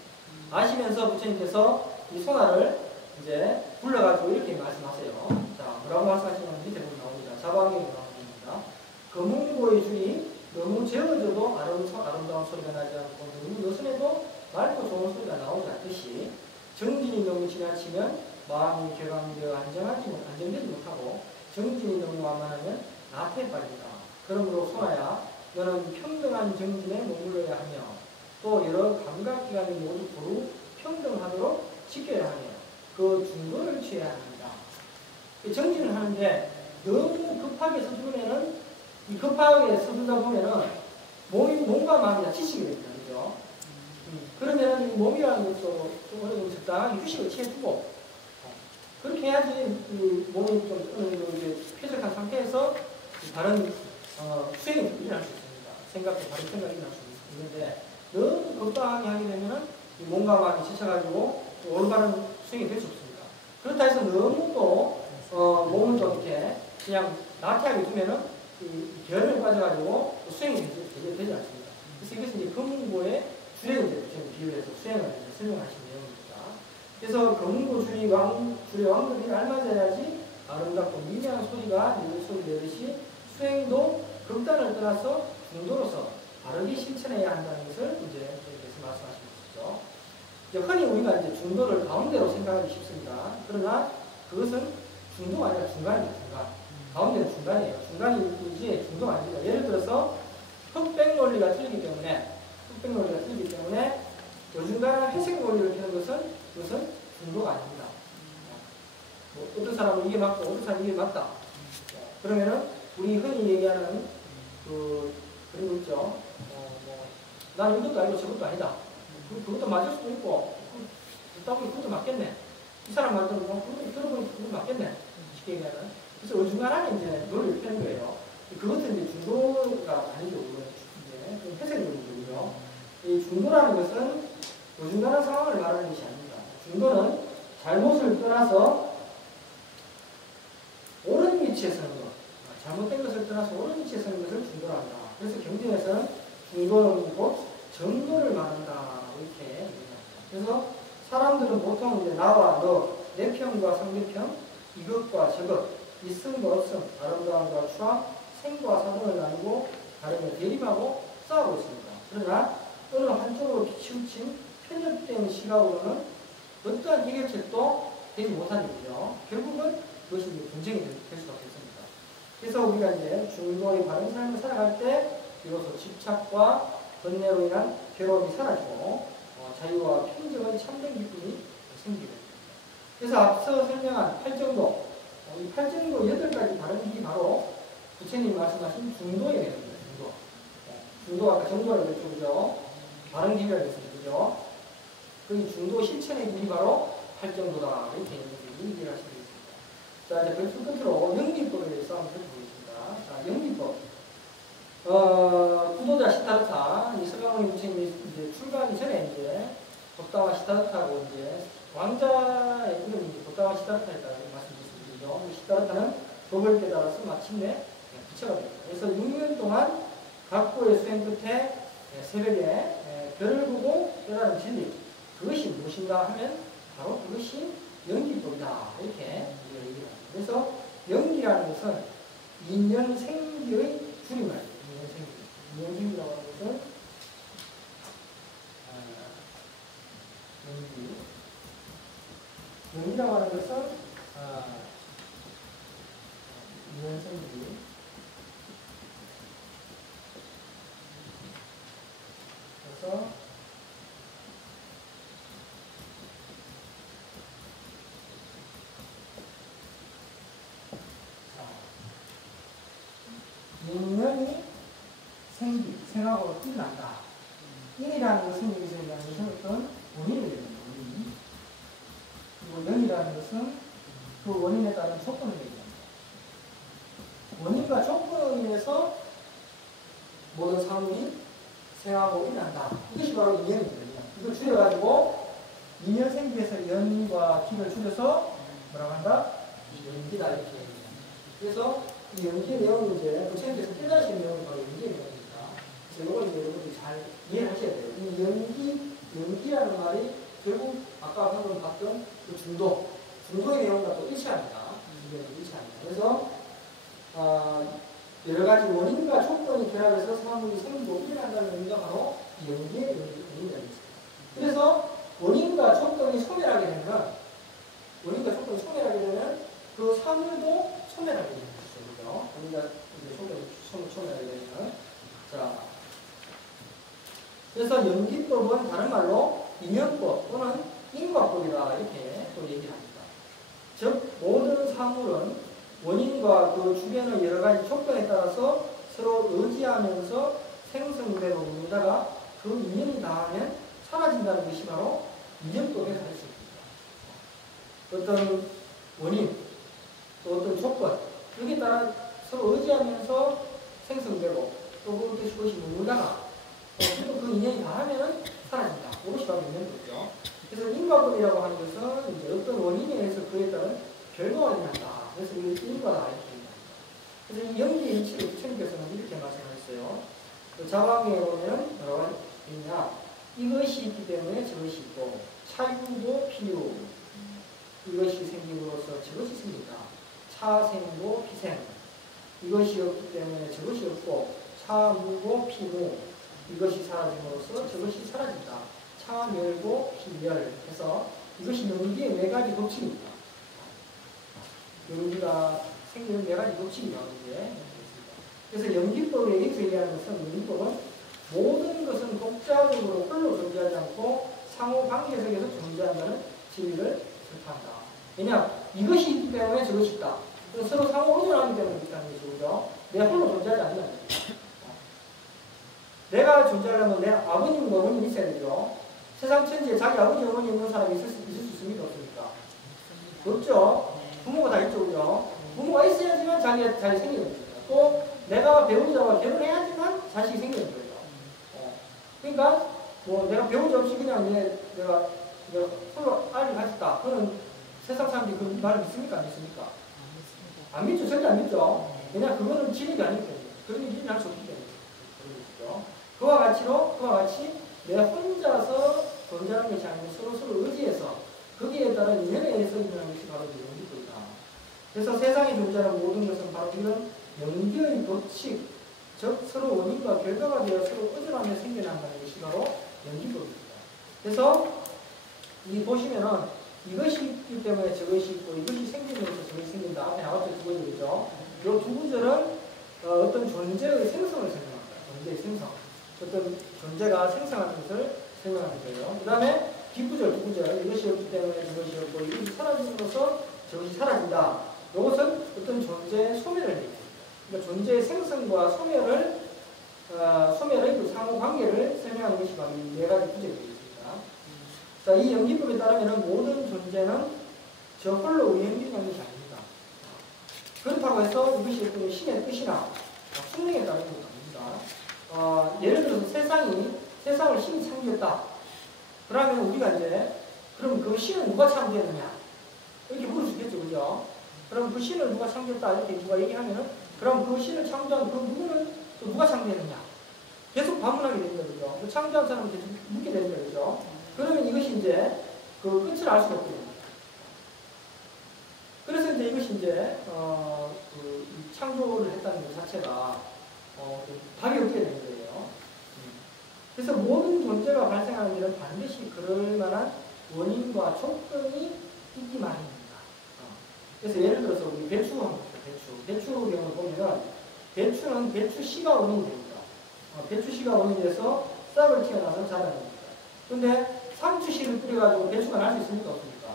아시면서 부처님께서 이 소나를 이제 불러가지고 이렇게 말씀하세요. 자, 뭐라고 말씀하시냐면 밑에 보면 나옵니다. 자방경에 나옵니다. 금웅고의 줄이 너무 재어져도 아름다운 소리가 나지 않고 너무 느슨해도 맑고 좋은 소리가 나오지 않듯이 정진이 너무 지나치면 마음이 격앙되어 안정되지 못하고 정진이 너무 완만하면 나태에 빠진다. 그러므로 소나야, 너는 평등한 정진에 머물러야 하며 또 여러 감각기관이 모두 고루 평등하도록 지켜야 하며 그 중도를 취해야 합니다. 정진을 하는데 너무 급하게 서두르면은, 이 급하게 서두르다 보면은 몸과 마음이 다 지치게 됩니다. 그죠? 그러면은 이 몸이라는 것도 좀 어느 정도 적당하게 휴식을 취해주고, 그렇게 해야지 이 몸이 좀 어느 정도 이제 쾌적한 상태에서 다른 수행이 일어날 수 있습니다. 생각도 다른 생각이 일어날 수 있는데, 너무 급하게 하게 되면은 이 몸과 마음이 지쳐가지고 올바른 수행이 될 수 없습니다. 그렇다 해서 너무 또 몸을 좀 이렇게 그냥 나태하게 두면은 이 결을 빠져가지고 수행이 되지 않습니다. 그래서 이것은 이제 금웅고의 주례인데 지금 비유해서 수행을 설명하신 내용입니다. 그래서 금웅고 줄의 왕급이 알맞아야지 아름답고 미미한 소리가 소리 내듯이 수행도 극단을 떠나서 중도로서 바르게 실천해야 한다는 것을 이제 여기서 말씀하신 것이죠. 이제 흔히 우리가 이제 중도를 가운데로 생각하기 쉽습니다. 그러나 그것은 중도가 아니라 중간입니다. 중간. 가운데는 중간이에요. 중간이지 중도가 아닙니다. 예를 들어서 흑백 논리가 틀리기 때문에 요중간한 회색 논리를 펴는 것은 그것은 중도가 아닙니다. 뭐 어떤 사람은 이게 맞고 어떤 사람은 이게 맞다. 그러면은 우리 흔히 얘기하는 그런 거 있죠. 나는 이것도 아니고 저것도 아니다. 그것도 맞을 수도 있고, 듣다 보니 그것도 맞겠네. 이 사람 말대로 그것도 들어보니 그것도 맞겠네. 쉽게 얘기하면. 그래서 어중간하게 이제 논리를 펴는 거예요. 그것은 이제 중도가 아니죠. 이제 회색 논리죠. 이 중도라는 것은 어중간한 상황을 말하는 것이 아닙니다. 중도는 잘못을 떠나서 옳은 위치에 서는 것, 잘못된 것을 떠나서 옳은 위치에 서는 것을 중도라 한다. 그래서 경전에서는 중도는 곧 정도를 말한다. 이렇게 얘기합니다. 그래서 사람들은 보통 이제 나와 너, 내 평과 상대평, 이것과 저것, 있음과 없음, 아름다움과 추함, 생과 사등을 나누고 다름에 대립하고 싸우고 있습니다. 그러나 어느 한쪽으로 치우친 편협된 시각으로는 어떠한 해결책도 되지 못하는 거죠. 결국은 그것이 분쟁이 될 수밖에 없습니다. 그래서 우리가 이제 중도의 바른 삶을 살아갈 때 비로소 집착과 번뇌로 인한 괴로움이 사라지고 자유와 평정의 참된 기쁨이 생기게 됩니다. 그래서 앞서 설명한 8정도, 이 8정도 8가지 바른 길이 바로 부처님이 말씀하신 중도의 내용입니다. 중도. 중도가 아까 정도라고 했죠. 그죠? 바른 길이라고 했습니다. 그죠? 그 중도 실천의 길이 바로 8정도다. 이렇게 얘기를 하시면 되겠습니다. 자, 이제 벌써 끝으로 영기법에 대해서 한번 살펴보겠습니다. 자, 영기법. 구도자 시타르타, 이 서강모니 부처님이 이제 출가하기 전에 이제 법다와 시타르타고 이제 왕자의 이름이 이제 법다와 시타르타였다고 말씀드렸습니다. 시타르타는 법을 깨달아서 마침내 부처가 됩니다. 그래서 6년 동안 각고의 수행 끝에 새벽에 별을 보고 깨달은 진리, 그것이 무엇인가 하면 바로 그것이 영기법이다. 이렇게 얘기를 합니다. 그래서 영기라는 것은 인연생기의 줄임말. 인연생기라고 하는 것은 영기라고 하는 것은 인연생기. 그래서 인연이 생하고 일어난다. 인이라는 것은 여기서 얘기하는 것은 어떤 원인을 얘기합니다. 원인. 그리고 영이라는 것은 그 원인에 따른 조건을 얘기합니다. 원인과 조건으로 인해서 모든 사물이 생하고 일어난다. 이것이 바로 인연입니다. 이걸 줄여가지고 인연생기에서 연과 기를 줄여서 뭐라고 한다? 연기다. 이렇게 얘기합니다. 그래서 이 연기의 내용은 이제 부처님께서 깨달으신 내용이 바로 연기의 내용입니다. 그래서 이걸 이제 여러분들이 잘 이해하셔야 돼요. 이 연기라는 말이 결국 아까 방금 봤던 그 중도의 내용과 또 일치합니다. 그래서 여러 가지 원인과 조건이 결합해서 사물이 생기고 일어난다는 의미가 바로 이 연기의 의미가 있습니다. 그래서 원인과 조건이 소멸하게 되면 그 사물도 소멸하게 됩니다. 그죠? 원인과 소멸하게 되면 그래서 연기법은 다른 말로 인연법 또는 인과법이다. 이렇게 또 얘기를 합니다. 즉 모든 사물은 원인과 그 주변의 여러 가지 조건에 따라서 서로 의지하면서 생성되고 놀다가 그 인연이 닿으면 사라진다는 것이 바로 인연법의 가르침입니다. 어떤 원인, 또 어떤 조건, 여기에 따라 서로 의지하면서 생성되고 또 그것이 놀다가 또 그 인연이 닿으면 사라진다. 이것이 바로 인연법이죠. 그래서 인과법이라고 하는 것은 이제 어떤 원인에 의해서 그에 따른 결과가 일어난다. 그래서 이게 인과다. 이렇게 얘기합니다. 그래서 이 연기의 이치를 부처님께서는 이렇게 말씀하셨어요. 자방에 보면 뭐라고 했냐? 이것이 있기 때문에 저것이 있고, 차유도 필요. 이것이 생김으로써 저것이 생긴다. 차생도 피생. 이것이 없기 때문에 저것이 없고, 차무고 피무. 이것이 사라짐으로써 저것이 사라진다. 차멸고 피멸. 해서 이것이 연기의 4가지 법칙입니다. 연기가 생기는 4가지 법칙이 나오는데, 그래서 연기법에 의해서 얘기하는 것은 연기법은 모든 것은 독자적으로 홀로 존재하지 않고 상호 관계속에서 존재한다는 진리를 설파한다. 왜냐? 이것이 있기 때문에 저것이 있다. 서로 상호 의존하기 때문에 있다는 것이죠. 내가 홀로 존재하지 않는 겁니다. 내가 존재하려면 내 아버님, 어머님이 있어야 되죠. 세상 천지에 자기 아버지, 어머니 있는 사람이 있을 수 있습니까? 없습니까? 없죠. 부모가 다 있죠. 그죠? 부모가 있어야지만 자기 생기는 겁니다. 또 내가 배우자와 결혼해야지만 자식이 생기는 거예요. 그러니까 뭐 내가 배우자 없이 그냥 내가 홀로 아이를 가졌다. 그거는 세상 사람들이 그 말을 믿습니까? 안 믿습니까? 안 믿죠. 절대 안 믿죠. 왜냐 그거는 진리가 아니기 때문에. 그런 일이 일어날 수 없기 때문에. 그와 같이 내 혼자서 존재하는 것이 아니고 서로 의지해서 거기에 따른 인연에 의해서 일어나는 것이 바로 연기법이다. 그래서 세상에 존재하는 모든 것은 바로 이런 연기의 법칙, 즉 서로 원인과 결과가 되어 서로 의존하며 생겨난다는 것이 바로 연기법입니다. 그래서 이 보시면은 이것이 있기 때문에 저것이 있고 이것이 생기면서 저것이 생긴다. 앞에 나왔죠, 두 구절이죠. 이 두 구절은 어떤 존재의 생성을 설명합니다. 존재의 생성. 어떤 존재가 생성하는 것을 설명하는 거예요. 그 다음에 뒷구절, 두 구절. 이것이 없기 때문에 저것이 없고 이것이 사라짐으로써 저것이 사라진다. 이것은 어떤 존재의 소멸을 얘기합니다. 그러니까 존재의 생성과 소멸의 그 상호 관계를 설명하는 것이 바로 이 네 가지 구절이 되겠습니다. 자, 이 연기법에 따르면 모든 존재는 저 홀로 의행적인 것이 아닙니다. 그렇다고 해서 이것이 어떤 신의 뜻이나 숙명에 따른 것도 아닙니다. 예를 들어서 세상을 신이 창조했다. 그러면 우리가 이제 그럼 그 신은 누가 창조했느냐? 이렇게 물을 수 있겠죠, 그죠? 그럼 그 신을 누가 창조했다 이렇게 누가 얘기하면은 그럼 그 신을 창조한 그 누구는 또 누가 창조했느냐? 계속 반문하게 되는 거죠. 그 창조한 사람은 계속 묻게 되는 거죠. 그러면 이것이 이제 그 끝을 알 수가 없게 됩니다. 그래서 이제 이것이 이제 그 창조를 했다는 것 자체가 답이 없게 되는 거예요. 그래서 모든 존재가 발생하는 일은 반드시 그럴 만한 원인과 조건이 있기만입니다. 그래서 예를 들어서 우리 배추 한번 볼게요. 배추 경우를 보면은 배추는 배추씨가 원인이 됩니다. 배추씨가 원인이 돼서 싹을 튀어나와서 자라납니다. 근데 상추씨를 뿌려가지고 배추가 날 수 있습니까? 없습니까?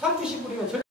상추씨 뿌리면